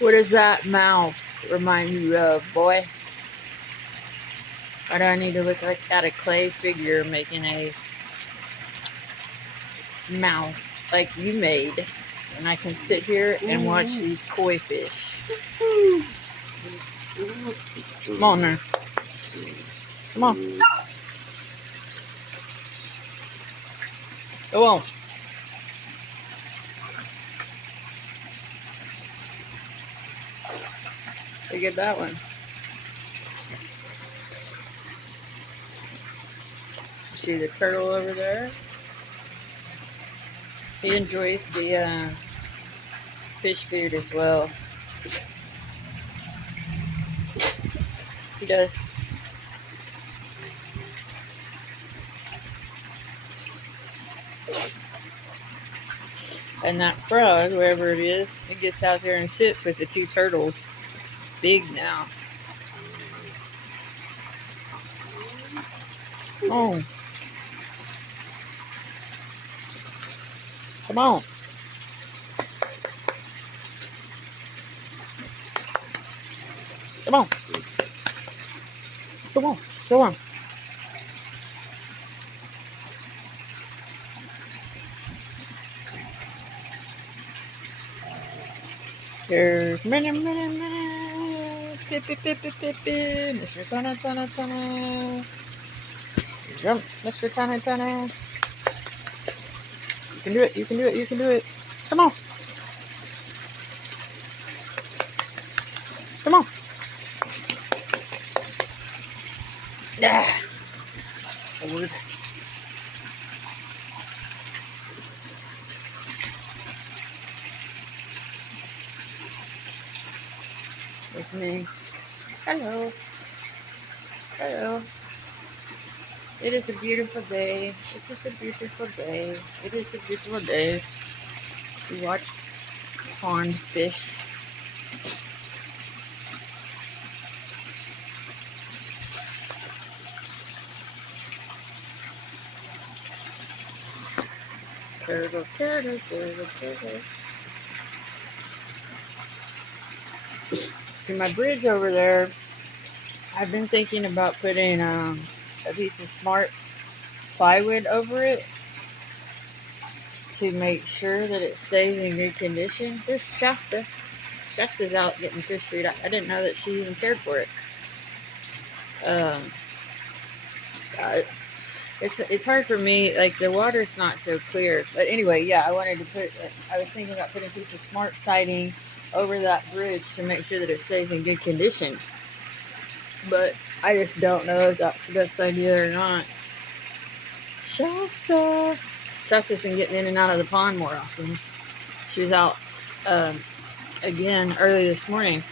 What does that mouth remind you of, boy? Why do I need to look like at a clay figure making a mouth like you made? And I can sit here and watch these koi fish. Come on now. Come on. Go on. Look at that one. You see the turtle over there? He enjoys the fish food as well. He does. And that frog, wherever it is, it gets out there and sits with the two turtles. It's big now. Oh. Come on. Come on. Come on. Go on. Here's minute. Pip, pip, pip, pip, pip, pip. Mr. Tana. Jump, Mr. Tana. You can do it. You can do it. You can do it. Come on. Come on. Yeah. Forward. With me. Hello. Hello. It is a beautiful day. It's just a beautiful day. It is a beautiful day to watch pond fish. Turtle. See my bridge over there. I've been thinking about putting a piece of smart plywood over it to make sure that it stays in good condition. There's Shasta. Shasta's out getting fish food. I didn't know that she even cared for it. It's hard for me. Like the water's not so clear. But anyway, yeah, I was thinking about putting a piece of smart siding over that bridge to make sure that it stays in good condition. But I just don't know if that's the best idea or not. Shasta's been getting in and out of the pond more often. She was out again early this morning,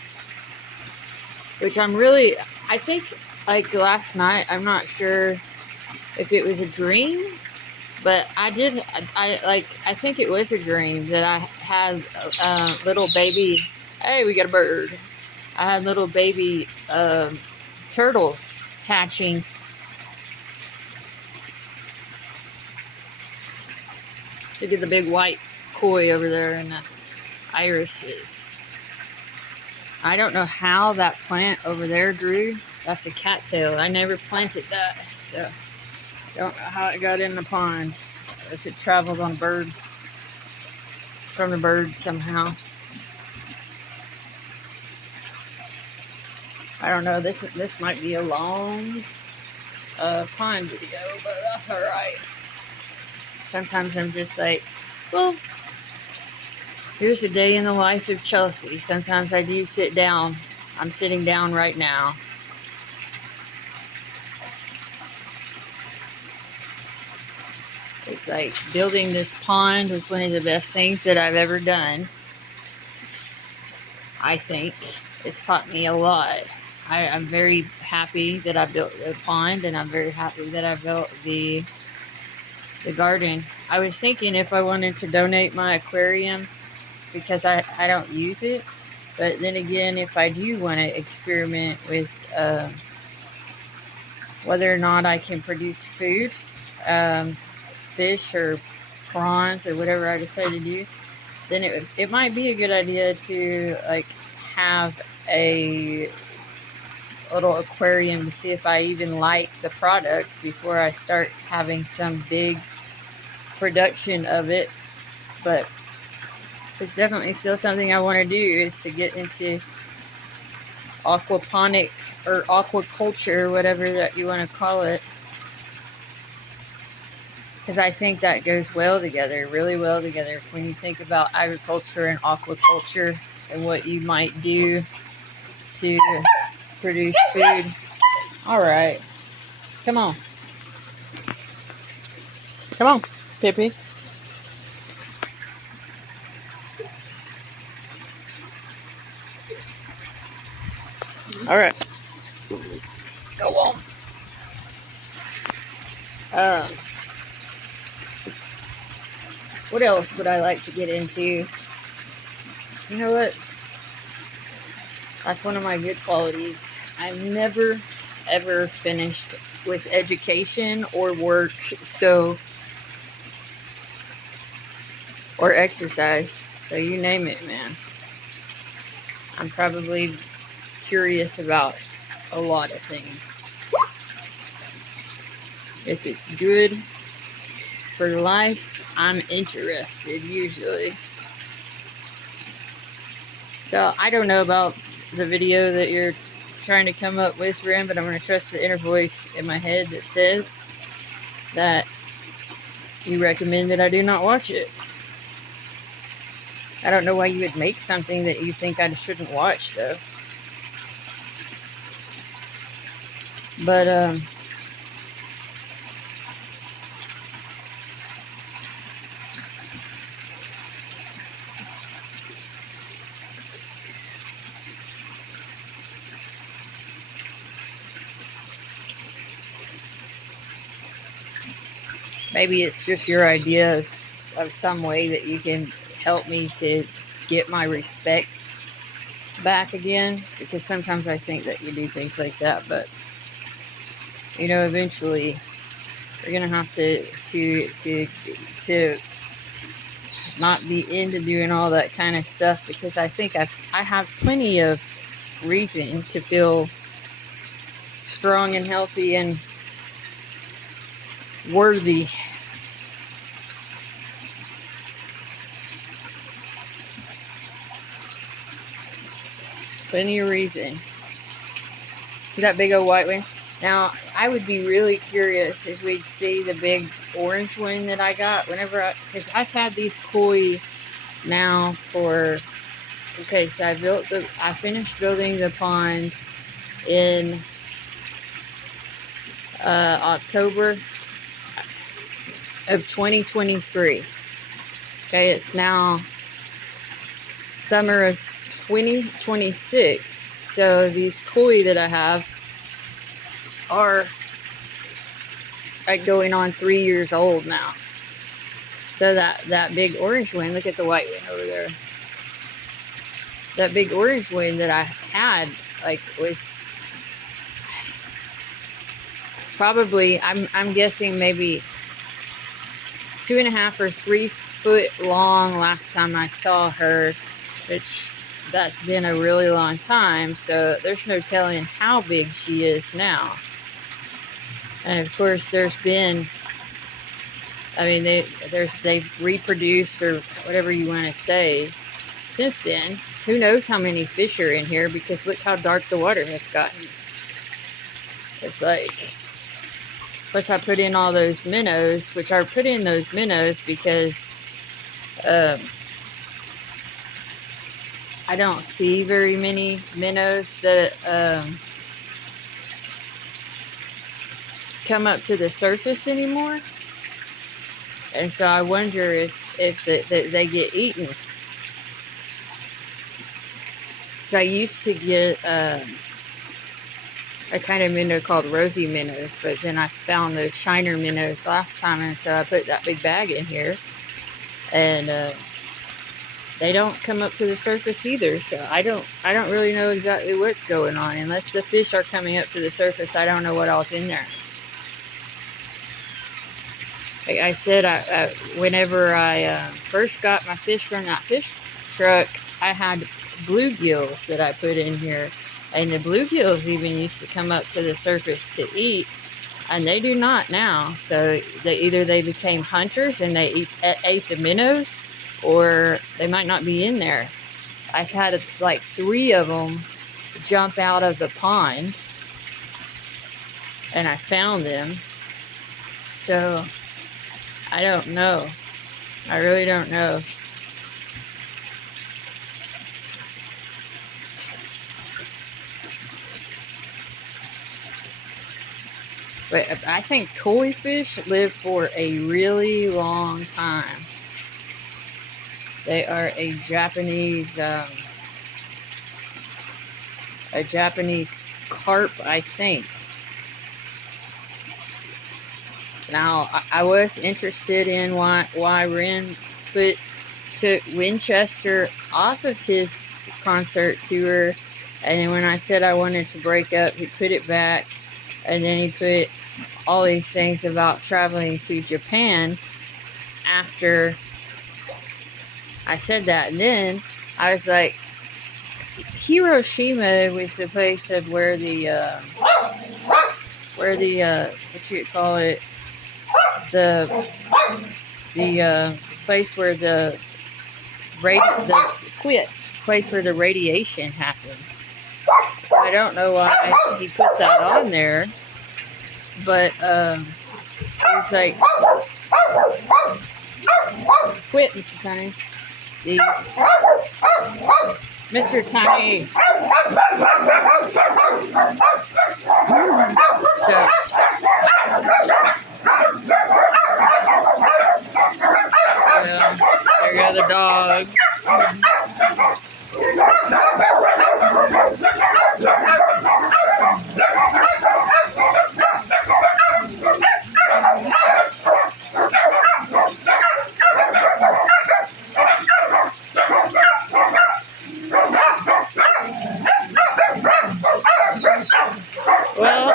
which I think like last night, I'm not sure if it was a dream, but I think it was a dream that I had little baby. Hey, we got a bird. I had little baby turtles hatching. Look at the big white koi over there and the irises. I don't know how that plant over there grew. That's a cattail. I never planted that, so I don't know how it got in the pond. I guess it traveled on birds, from the birds somehow. I don't know. This might be a long pond video, but that's all right. Sometimes I'm just like, well, here's a day in the life of Chelsea. Sometimes I do sit down. I'm sitting down right now. It's like building this pond was one of the best things that I've ever done. I think it's taught me a lot. I'm very happy that I built the pond, and I'm very happy that I built the garden. I was thinking if I wanted to donate my aquarium, because I don't use it, but then again, if I do want to experiment with whether or not I can produce food, fish or prawns or whatever I decide to do, then it might be a good idea to like have a little aquarium to see if I even like the product before I start having some big production of it. But it's definitely still something I want to do, is to get into aquaponic or aquaculture, whatever that you want to call it. Because I think that goes well together, really well together, when you think about agriculture and aquaculture and what you might do to produce food. All right. Come on. Come on, Pippi. All right. Go on. What else would I like to get into? You know what? That's one of my good qualities. I'm never, ever finished with education or work, or exercise. So you name it, man. I'm probably curious about a lot of things. If it's good for life, I'm interested, usually. So I don't know about the video that you're trying to come up with, Ren, but I'm going to trust the inner voice in my head that says that you recommend that I do not watch it. I don't know why you would make something that you think I shouldn't watch, though. But, maybe it's just your idea of some way that you can help me to get my respect back again, because sometimes I think that you do things like that, but eventually you're gonna have to not be into doing all that kind of stuff, because I think I have plenty of reason to feel strong and healthy and worthy. Plenty of reason. See that big old white one? Now, I would be really curious if we'd see the big orange one that I got because I've had these koi now for, okay, so I finished building the pond in October of 2023. Okay, it's now summer of 2026. So these koi that I have are like going on 3 years old now. So that big orange one, look at the white one over there. That big orange one that I had, like, was probably, I'm guessing maybe 2.5 or 3 foot long last time I saw her, which that's been a really long time, so there's no telling how big she is now. And of course there's been, I mean, they've reproduced, or whatever you want to say, since then. Who knows how many fish are in here, because look how dark the water has gotten. It's like, plus I put in all those minnows, which I put in those minnows because I don't see very many minnows that come up to the surface anymore. And so I wonder if they get eaten. Because I used to get a kind of minnow called rosy minnows, but then I found those shiner minnows last time, and so I put that big bag in here, and they don't come up to the surface either. So I don't really know exactly what's going on. Unless the fish are coming up to the surface, I don't know what else in there. Like I said, whenever I first got my fish from that fish truck, I had bluegills that I put in here. And the bluegills even used to come up to the surface to eat, and they do not now. So they became hunters and they ate the minnows, or they might not be in there. I've had like 3 of them jump out of the pond, and I found them. So I don't know. I really don't know. But I think koi fish live for a really long time. They are a Japanese carp, I think. Now, I was interested in why Ren took Winchester off of his concert tour, and then when I said I wanted to break up, he put it back, and then he put all these things about traveling to Japan after I said that. And then I was like, Hiroshima was the place of where the what you call it, the place where the place where the radiation happened. So I don't know why he put that on there, but it's like, quit, Mr. Tiny. These Mr. Tiny. So there go the dogs. Well.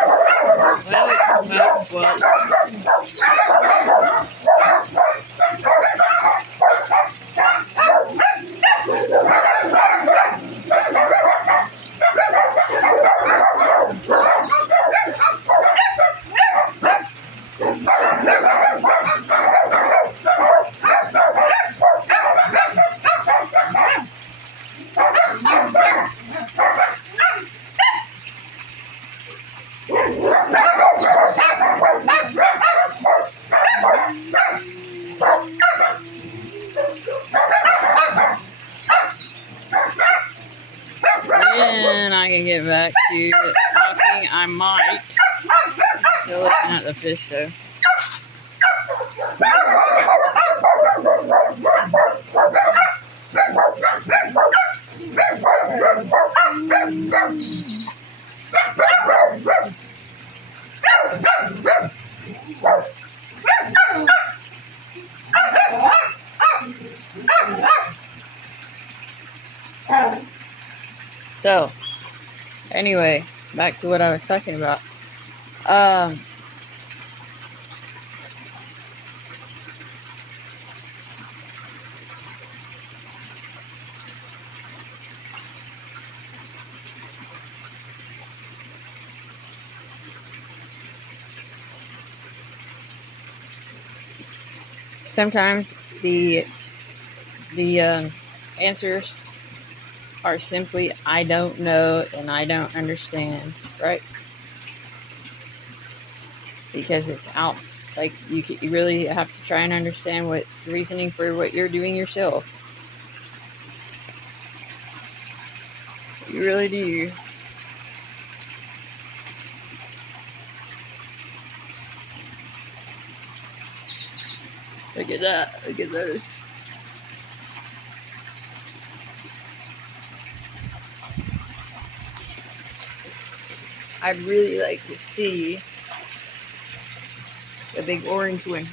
And I can get back to talking. I might. Still looking at the fish though. So, anyway, back to what I was talking about. Sometimes the answers are simply I don't know and I don't understand, right? Because it's out, like you really have to try and understand what reasoning for what you're doing yourself. You really do. Look at that. Look at those. I'd really like to see the big orange one.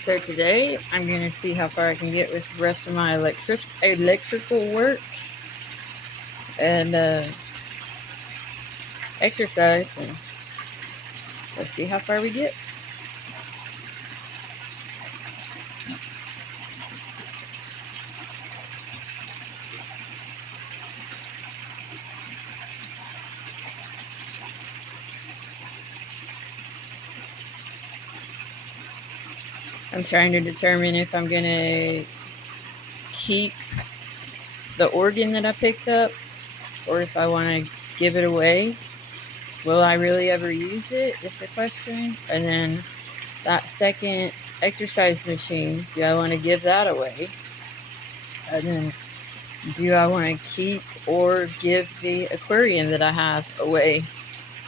So today I'm going to see how far I can get with the rest of my electrical work and exercise, and let's see how far we get. I'm trying to determine if I'm going to keep the organ that I picked up or if I want to give it away. Will I really ever use it? Is the question. And then that second exercise machine, do I want to give that away? And then do I want to keep or give the aquarium that I have away?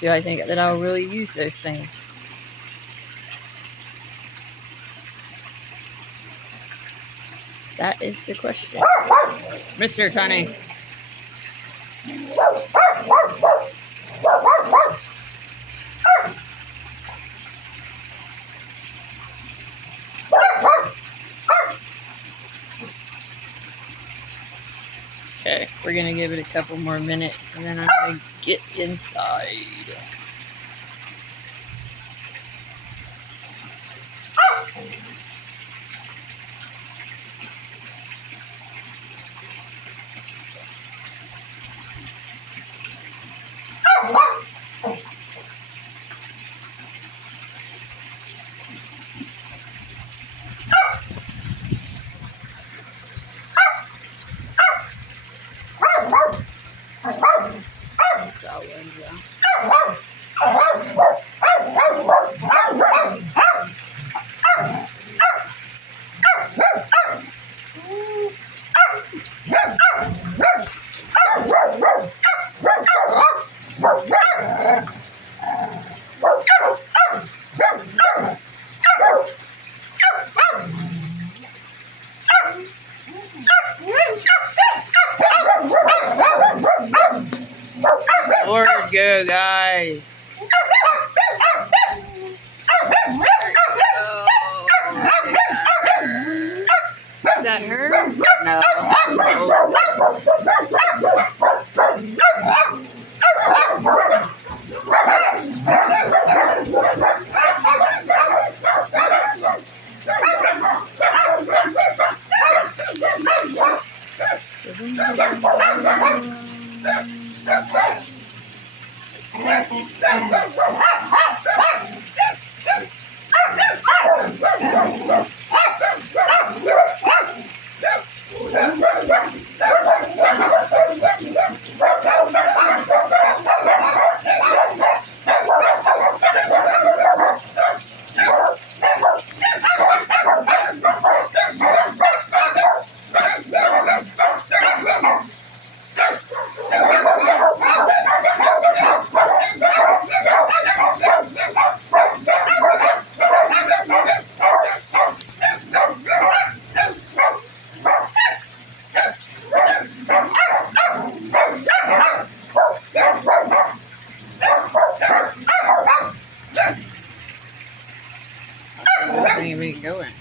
Do I think that I'll really use those things? That is the question. Mr. Tony. Okay, we're going to give it a couple more minutes and then I'm going to get inside. Lord, go, guys. Is that her? No. This thing be going.